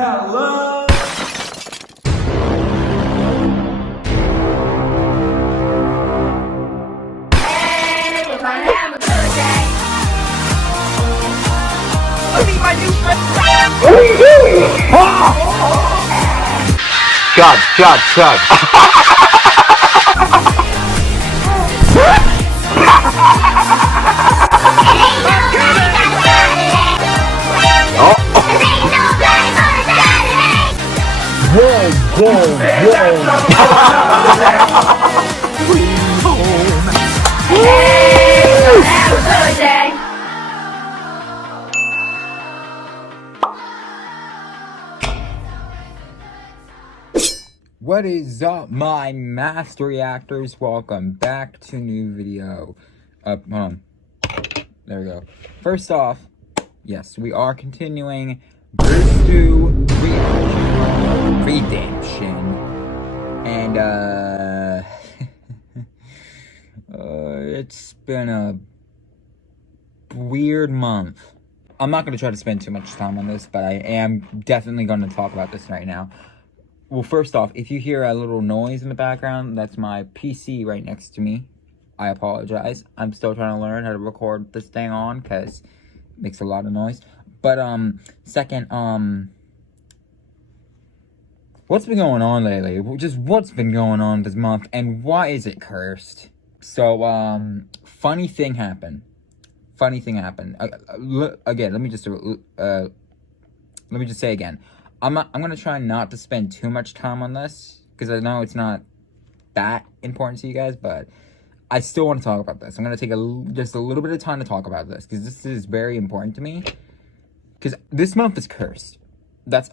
Hello! Hey, we're gonna have a good day. Meet my new friend! What are you doing? Chug. Have a good day. What is up, my master reactors? Welcome back to a new video. Hold on. There we go. First off, yes, we are continuing BrewStew Redemption. And, it's been a weird month. I'm not going to try to spend too much time on this, but I am definitely going to talk about this right now. Well, first off, if you hear a little noise in the background, that's my PC right next to me. I apologize. I'm still trying to learn how to record this thing on, because it makes a lot of noise. But, second, what's been going on lately? Just what's been going on this month, and why is it cursed? So, funny thing happened. Again, let me just say again. I'm gonna try not to spend too much time on this, because I know it's not that important to you guys, but I still want to talk about this. I'm gonna take just a little bit of time to talk about this, because this is very important to me. Because this month is cursed.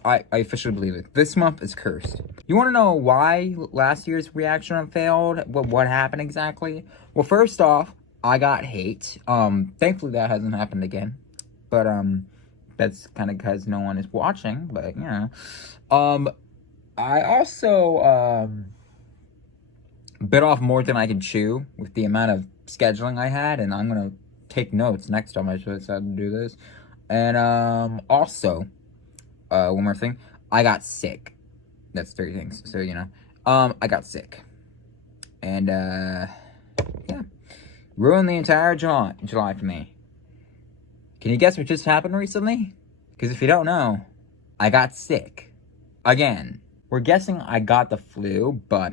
I officially believe it. This month is cursed. You want to know why last year's reaction failed? What happened exactly? Well, first off, I got hate. Thankfully that hasn't happened again. But, that's kind of because no one is watching, but, you know. I also, bit off more than I could chew with the amount of scheduling I had, and I'm going to take notes next time I should have decided to do this. And, also, one more thing, I got sick. That's 3 things, so, you know. I got sick. And, yeah. Ruined the entire July for me. Can you guess what just happened recently? Because if you don't know, I got sick. Again. We're guessing I got the flu, but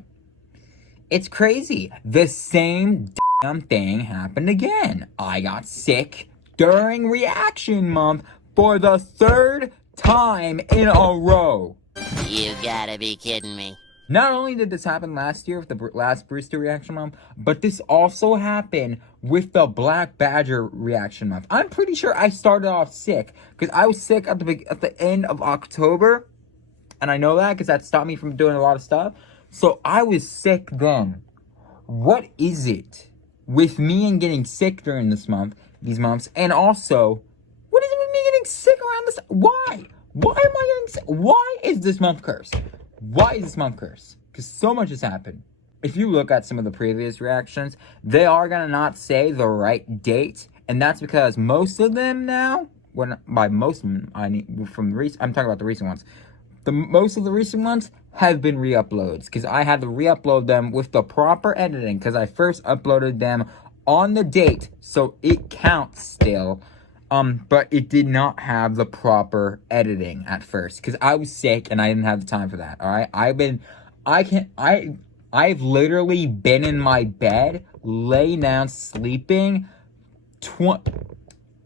it's crazy. The same damn thing happened again. I got sick during reaction month for the 3rd time in a row. You gotta be kidding me. Not only did this happen last year with the last BrewStew reaction month, but this also happened with the Black Badger reaction month. I'm pretty sure I started off sick, because I was sick at the end of October, and I know that because that stopped me from doing a lot of stuff. So I was sick then. What is it with me and getting sick during these months, and also, what is it with me getting sick around this? Why? Why am I getting sick? Why is this month cursed? Why is this month cursed? Because so much has happened. If you look at some of the previous reactions, they are going to not say the right date. And that's because most of them now, by most of them, I'm talking about the recent ones. Most of the recent ones have been re-uploads. Because I had to re-upload them with the proper editing. Because I first uploaded them on the date. So it counts still. But it did not have the proper editing at first, because I was sick and I didn't have the time for that, alright? I've literally been in my bed, laying down, sleeping,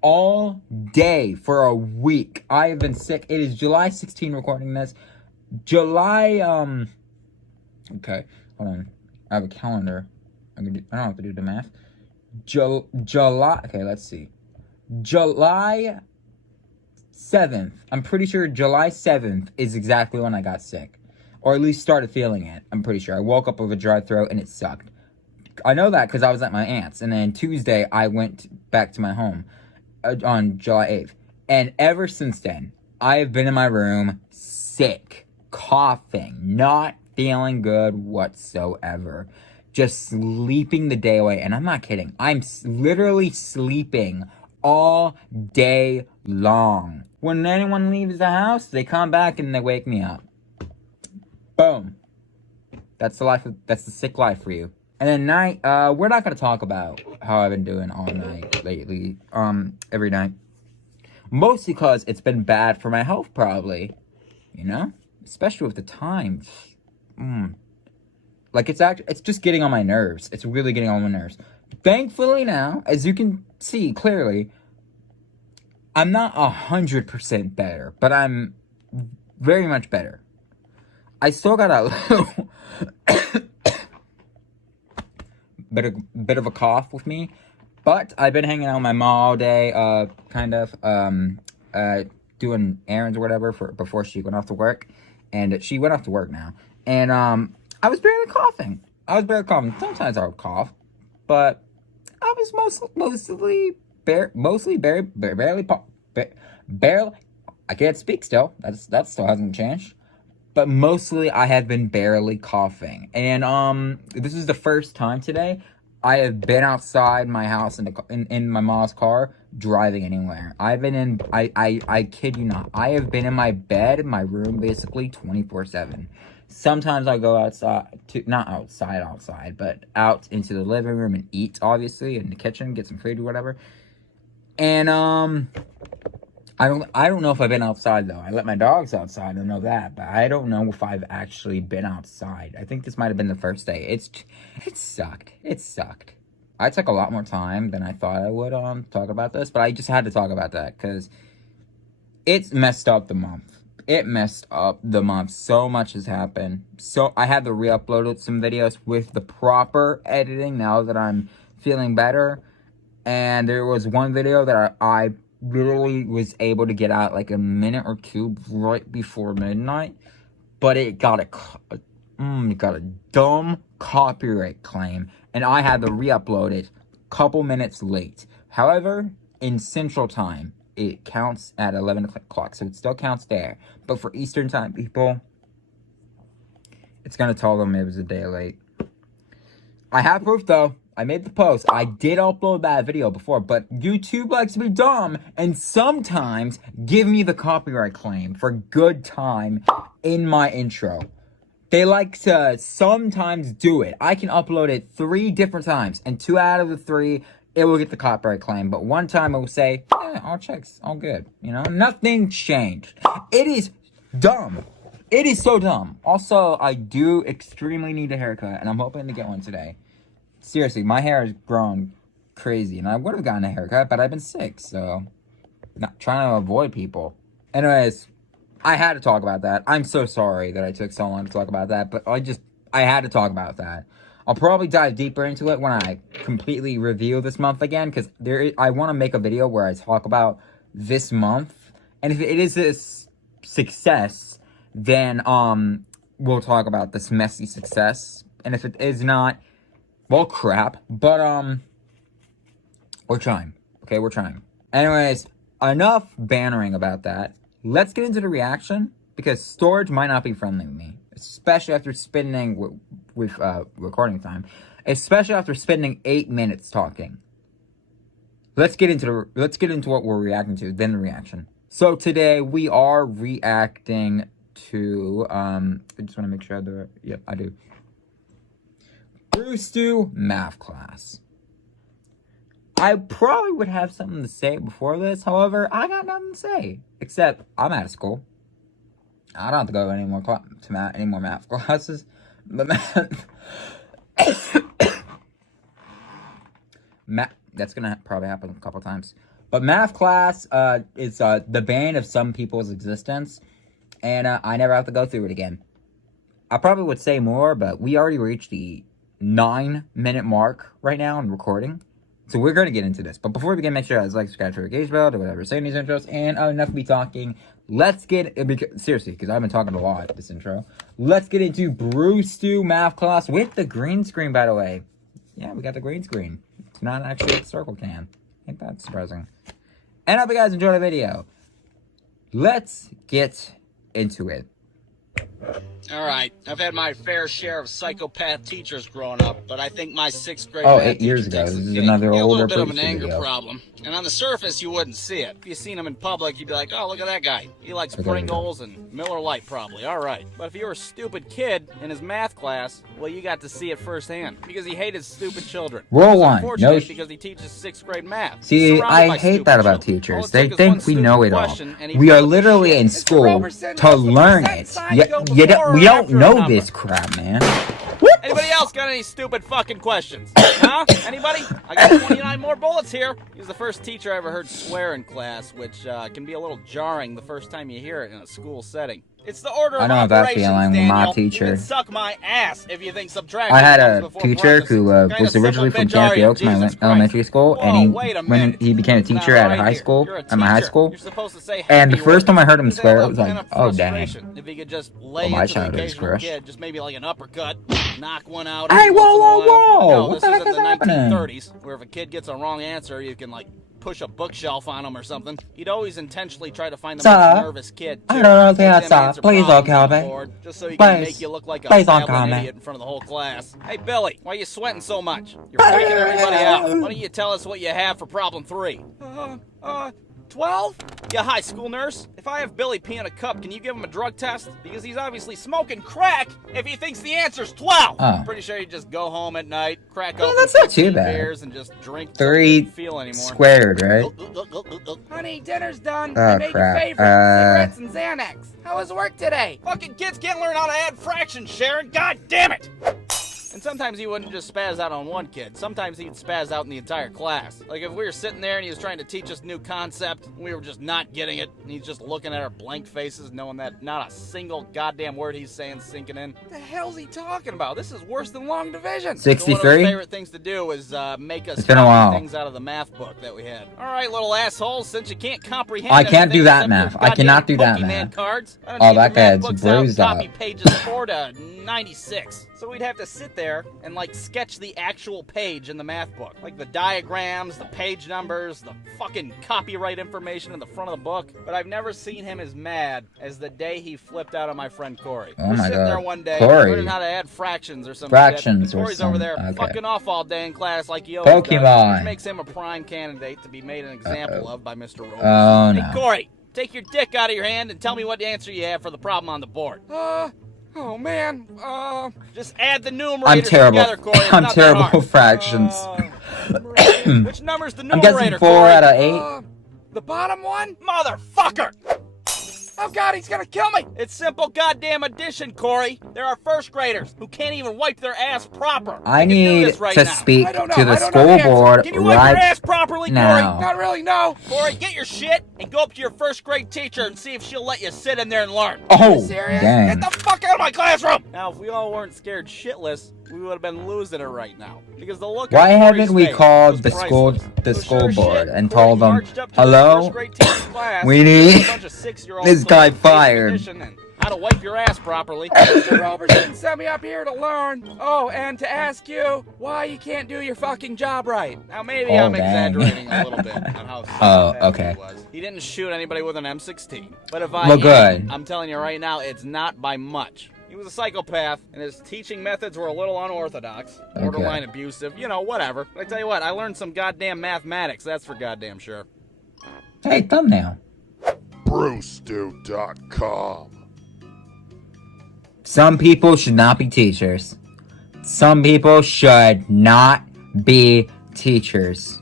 all day for a week. I have been sick. It is July 16 recording this. Okay, hold on. I have a calendar. I don't have to do the math. July, okay, let's see. July 7th. I'm pretty sure July 7th is exactly when I got sick. Or at least started feeling it. I'm pretty sure. I woke up with a dry throat and it sucked. I know that because I was at my aunt's. And then Tuesday, I went back to my home on July 8th. And ever since then, I have been in my room sick, coughing, not feeling good whatsoever. Just sleeping the day away. And I'm not kidding. I'm literally sleeping all day long. When anyone leaves the house, they come back and they wake me up. Boom. That's the life. That's the sick life for you. And then night, we're not gonna talk about how I've been doing all night lately. Every night. Mostly because it's been bad for my health, probably. You know? Especially with the time. Like, it's just getting on my nerves. It's really getting on my nerves. Thankfully now, as you can see clearly, I'm not 100% better, but I'm very much better. I still got a little bit of a cough with me, but I've been hanging out with my mom all day, doing errands or whatever before she went off to work, and she went off to work now, and I was barely coughing. Sometimes I would cough, but I was barely. I can't speak still. That still hasn't changed. But mostly I have been barely coughing. And this is the first time today I have been outside my house in my mom's car driving anywhere. I've been in I kid you not. I have been in my bed, my room basically 24/7. Sometimes I go outside not outside, but out into the living room and eat, obviously, in the kitchen, get some food or whatever. And I don't know if I've been outside, though. I let my dogs outside, I know that, but I don't know if I've actually been outside. I think this might have been the first day. It sucked. I took a lot more time than I thought I would talk about this, but I just had to talk about that, because it's messed up the month. So much has happened. So I had to re-upload some videos with the proper editing now that I'm feeling better. And there was one video that I literally was able to get out like a minute or two right before midnight, but it got a dumb copyright claim, and I had to re-upload it a couple minutes late. However, in Central Time, it counts at 11 o'clock, so it still counts there. But for Eastern Time people, it's gonna tell them it was a day late. I have proof, though. I made the post. I did upload that video before, but YouTube likes to be dumb and sometimes give me the copyright claim for good time in my intro. They like to sometimes do it. I can upload it 3 different times, and 2 out of the 3, it will get the copyright claim. But one time it will say, all checks, all good. You know, nothing changed. It is dumb. It is so dumb. Also, I do extremely need a haircut, and I'm hoping to get one today. Seriously, my hair has grown crazy, and I would have gotten a haircut, but I've been sick, so not trying to avoid people. Anyways, I had to talk about that. I'm so sorry that I took so long to talk about that, but I had to talk about that. I'll probably dive deeper into it when I completely review this month again, because I want to make a video where I talk about this month, and if it is a success, then we'll talk about this messy success, and if it is not, well, crap, but we're trying. Okay, we're trying. Anyways, enough bantering about that. Let's get into the reaction, because storage might not be friendly with me, especially after spending with recording time, especially after spending 8 minutes talking. Let's get into what we're reacting to, then the reaction. So today we are reacting to I just want to make sure I do it. Yep, I do. BrewStew math class. I probably would have something to say before this. However, I got nothing to say. Except, I'm out of school. I don't have to go to any more math classes. But that's going to probably happen a couple times. But math class is the bane of some people's existence. And I never have to go through it again. I probably would say more, but we already reached the 9-minute mark right now in recording. So we're going to get into this. But before we begin, make sure you guys like, subscribe, notification bell, do whatever, say these intros. And enough of me talking. Let's get, seriously, because I've been talking a lot this intro. Let's get into BrewStew math class with the green screen, by the way. Yeah, we got the green screen. It's not actually a circle can. Ain't that surprising? And I hope you guys enjoy the video. Let's get into it. Alright, I've had my fair share of psychopath teachers growing up, but I think my 6th grade Oh, math 8 years teacher ago. takes This the is cake. another He had a older little bit of an BrewStew anger video. problem, and on the surface you wouldn't see it. If you seen him in public, you'd be like, oh, look at that guy. He likes Okay. Pringles and Miller Lite probably, alright. But if you were a stupid kid in his math class, well, you got to see it firsthand, because he hated stupid children. Rule It's 1. unfortunate No. because he teaches 6th grade math. He's See, surrounded I by hate stupid that about children. All teachers. it They took is one think we know stupid it all. question, and he We are blew up the literally shit. in Mr. school Roberson, to what's the learn percent it. sign go We before or don't after a know number? this crap, man. Anybody else got any stupid fucking questions? Huh? Anybody? I got 29 more bullets here. He was the first teacher I ever heard swear in class, which can be a little jarring the first time you hear it in a school setting. It's the order of I know that operations, feeling with my Daniel. teacher. You can suck my ass if you think subtraction I had comes a before teacher parentheses. who Kinda was originally simple from bitch are Canopy you, Oaks, my Jesus Christ. elementary school, Whoa, and wait a when minute. he became a teacher Now, at a right high here, school, you're a at my high teacher. school, You're supposed to say and the happy first time I heard him words. swear, There's it was a like, pent-up oh, dang. frustration. If he could just lay my into the childhood is occasional crushed. kid, just maybe like an uppercut, knock one out. Hey, every whoa, once in a whoa, while. whoa. No, What this the is heck in is the happening? 1930s, where if a kid gets a wrong answer, you can like push a bookshelf on him or something. He'd always intentionally try to find the Sir, most nervous kid. I too. don't know the Make them answer. answer Please don't problems kill on the me. board, just so he can Please. make you look like a Please don't babbling kill me. idiot in front of the whole class. Hey Billy, why are you sweating so much? You're freaking everybody out. Why don't you tell us what you have for problem 3? 12? Yeah, hi, school nurse. If I have Billy pee in a cup, can you give him a drug test? Because he's obviously smoking crack if he thinks the answer's 12. Oh. Pretty sure you just go home at night, crack Yeah, open that's not too 15 bad. beers, and just drink till you 3 couldn't feel anymore. squared, right? Honey, dinner's done. Oh, I made crap. your favorite, cigarettes and Xanax. How was work today? Fucking kids can't learn how to add fractions, Sharon. God damn it! And sometimes he wouldn't just spaz out on one kid. Sometimes he'd spaz out in the entire class. Like if we were sitting there and he was trying to teach us a new concept, and we were just not getting it, and he's just looking at our blank faces, knowing that not a single goddamn word he's saying sinking in. What the hell's he talking about? This is worse than long division. So one of 63? his favorite things to do is make us It's been a copy while. things out of the math book that we had. All right, little assholes, since you can't comprehend I can't do anything that except math. your I cannot goddamn do that Pokemon math. cards, why don't Oh, you that get your math guy's books out and bruised copy up. pages 4 to 96. So we'd have to sit there and like sketch the actual page in the math book. Like the diagrams, the page numbers, the fucking copyright information in the front of the book. But I've never seen him as mad as the day he flipped out on my friend Corey. Oh We're my sitting God. there one day, Corey. learning how to add fractions or some Fractions shit. or Corey's over there some- okay. fucking off all day in class like he always Pokemon. does, which makes him a prime candidate to be made an example of by Mr. Roberts. Oh, Hey, no. Corey, take your dick out of your hand and tell me what answer you have for the problem on the board. Oh man, just add the numerators I'm terrible. together, Corey. It's I'm not that terrible hard. fractions. Which number's the numerator, I'm guessing 4 Corey? out of 8. The bottom one? Motherfucker! Oh god, he's gonna kill me! It's simple goddamn addition, Corey. There are first graders who can't even wipe their ass proper. I You can do need this right to now. speak I don't know. to the I don't know school the answer. board Can you wipe your right ass properly, now. Corey? Not really, no. Corey, get your shit and go up to your first grade teacher and see if she'll let you sit in there and learn. Oh, You serious? dang. Get the fuck out of my classroom! Now, if we all weren't scared shitless, we would have been losing it right now. Because the look Why on haven't Corey's we face called was the school priceless. So school sure as board shit, and Corey told them, marched up to his hello? first grade teacher's class We with need a bunch of 6-year-olds this to guy learn basic fired. addition and how to wipe your ass properly. Mr. Robertson sent me up here to learn. Oh, and to ask you why you can't do your fucking job right. Now maybe Oh, I'm dang. exaggerating a little bit on how Oh, bad okay. he was. He didn't shoot anybody with an M16. But if I Well, good. I'm telling you right now, it's not by much. He was a psychopath, and his teaching methods were a little unorthodox, borderline abusive, you know, whatever. But I tell you what, I learned some goddamn mathematics, that's for goddamn sure. Hey, thumbnail. BrewStew.com. Some people should not be teachers. Some people should not be teachers.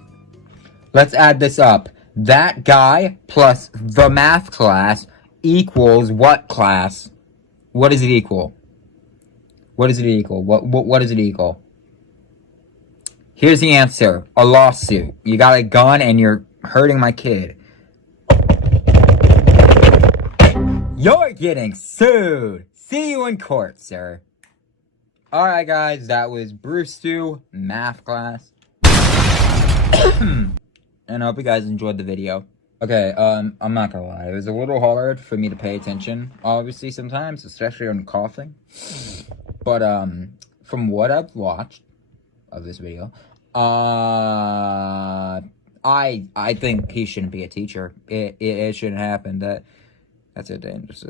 Let's add this up. That guy plus the math class equals what class? What does it equal? What does it equal? What does it equal? Here's the answer. A lawsuit. You got a gun and you're hurting my kid. You're getting sued. See you in court, sir. Alright, guys. That was BrewStew math class. And I hope you guys enjoyed the video. Okay, I'm not gonna lie. It was a little hard for me to pay attention, obviously, sometimes, especially when coughing. But, from what I've watched of this video, I think he shouldn't be a teacher. It shouldn't happen. That's a dangerous,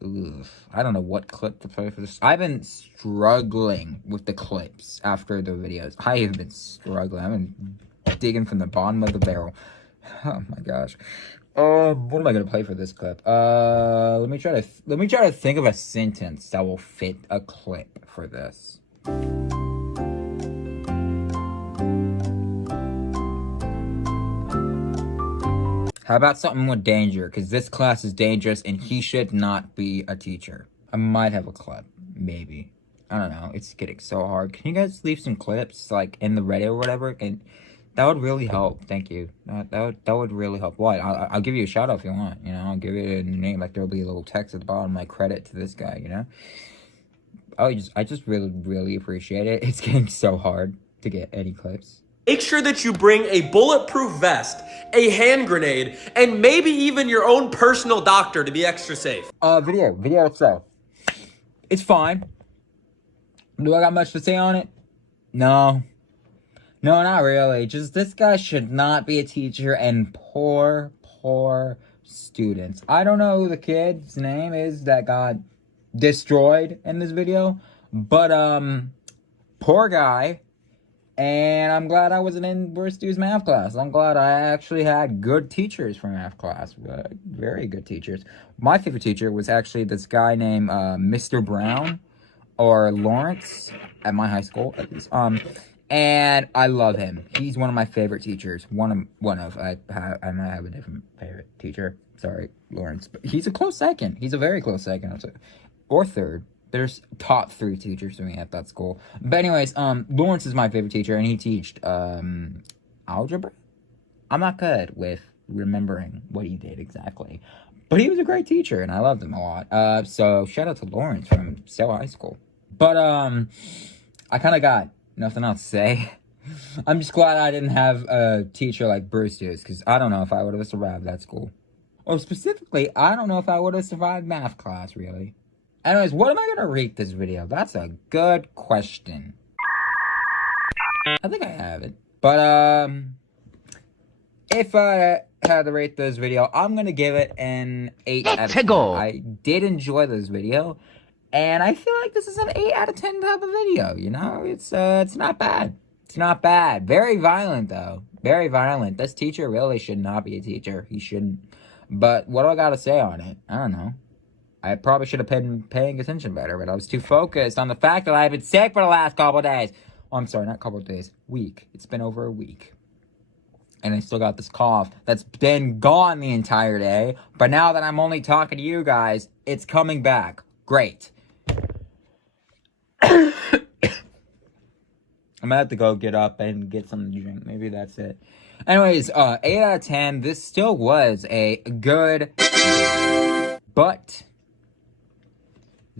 I don't know what clip to play for this. I've been struggling with the clips after the videos. I have been struggling. I've been digging from the bottom of the barrel. Oh my gosh. What am I gonna play for this clip? Let me try to think of a sentence that will fit a clip for this. How about something more danger? Because this class is dangerous and he should not be a teacher. I might have a clip. Maybe. I don't know. It's getting so hard. Can you guys leave some clips, like, in the Reddit or whatever? And that would really help. Thank you. That would really help. What? I'll give you a shout out if you want. You know, I'll give you a name. Like, there'll be a little text at the bottom, like, credit to this guy, you know? I just really, really appreciate it. It's getting so hard to get any clips. Make sure that you bring a bulletproof vest, a hand grenade, and maybe even your own personal doctor to be extra safe. Video itself. It's fine. Do I got much to say on it? No, not really. Just this guy should not be a teacher, and poor students. I don't know who the kid's name is that got destroyed in this video, but poor guy. And I'm glad I wasn't in BrewStew's math class. I'm glad I actually had good teachers for math class. Very good teachers. My favorite teacher was actually this guy named Mr. Brown, or Lawrence, at my high school, at least. And I love him. He's one of my favorite teachers. One of. I might have a different favorite teacher. Sorry, Lawrence. But he's a close second. He's a very close second. Or third. There's top 3 teachers to me at that school. But anyways, Lawrence is my favorite teacher, and he taught algebra. I'm not good with remembering what he did exactly, but he was a great teacher, and I loved him a lot. So shout out to Lawrence from Sale High School. But I kind of got nothing else to say. I'm just glad I didn't have a teacher like BrewStew's, because I don't know if I would have survived that school. Or specifically, I don't know if I would have survived math class, really. Anyways, what am I going to rate this video? That's a good question. I think I have it. But, if I had to rate this video, I'm going to give it an 8 out of 10. I did enjoy this video, and I feel like this is an 8 out of 10 type of video, you know? It's not bad. It's not bad. Very violent, though. Very violent. This teacher really should not be a teacher. He shouldn't. But what do I got to say on it? I don't know. I probably should have been paying attention better, but I was too focused on the fact that I've been sick for the last couple of days. Oh, I'm sorry, not couple of days. Week. It's been over a week. And I still got this cough that's been gone the entire day. But now that I'm only talking to you guys, it's coming back. Great. I'm gonna have to go get up and get something to drink. Maybe that's it. Anyways, 8 out of 10. This still was a good... But...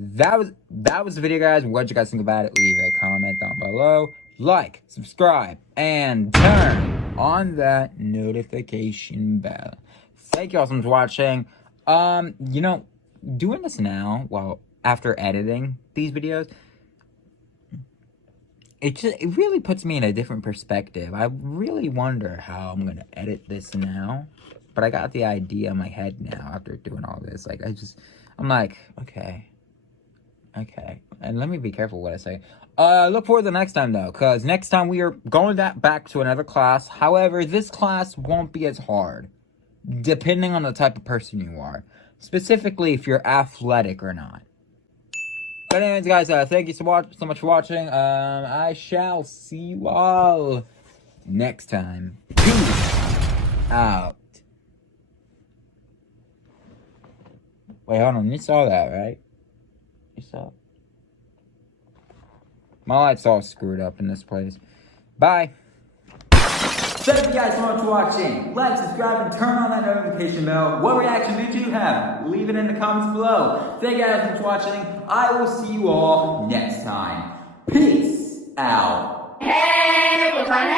That was the video, guys. What did you guys think about it? Leave a comment down below. Like, subscribe, and turn on that notification bell. Thank you all so much for watching. You know, doing this now, well, after editing these videos, it really puts me in a different perspective. I really wonder how I'm gonna edit this now. But I got the idea in my head now after doing all this. Like, I'm like, okay. And let me be careful what I say. Look forward to the next time, though, because next time we are going back to another class. However, this class won't be as hard, depending on the type of person you are. Specifically, if you're athletic or not. But anyways, guys, thank you so much for watching. I shall see you all next time. Peace out. Wait, hold on. You saw that, right? So my life's all screwed up in this place. Bye. Thank you guys so much for watching. Like, subscribe, and turn on that notification bell. What reaction did you have? Leave it in the comments below. Thank you guys so much for watching. I will see you all next time. Peace out. Hey, we're gonna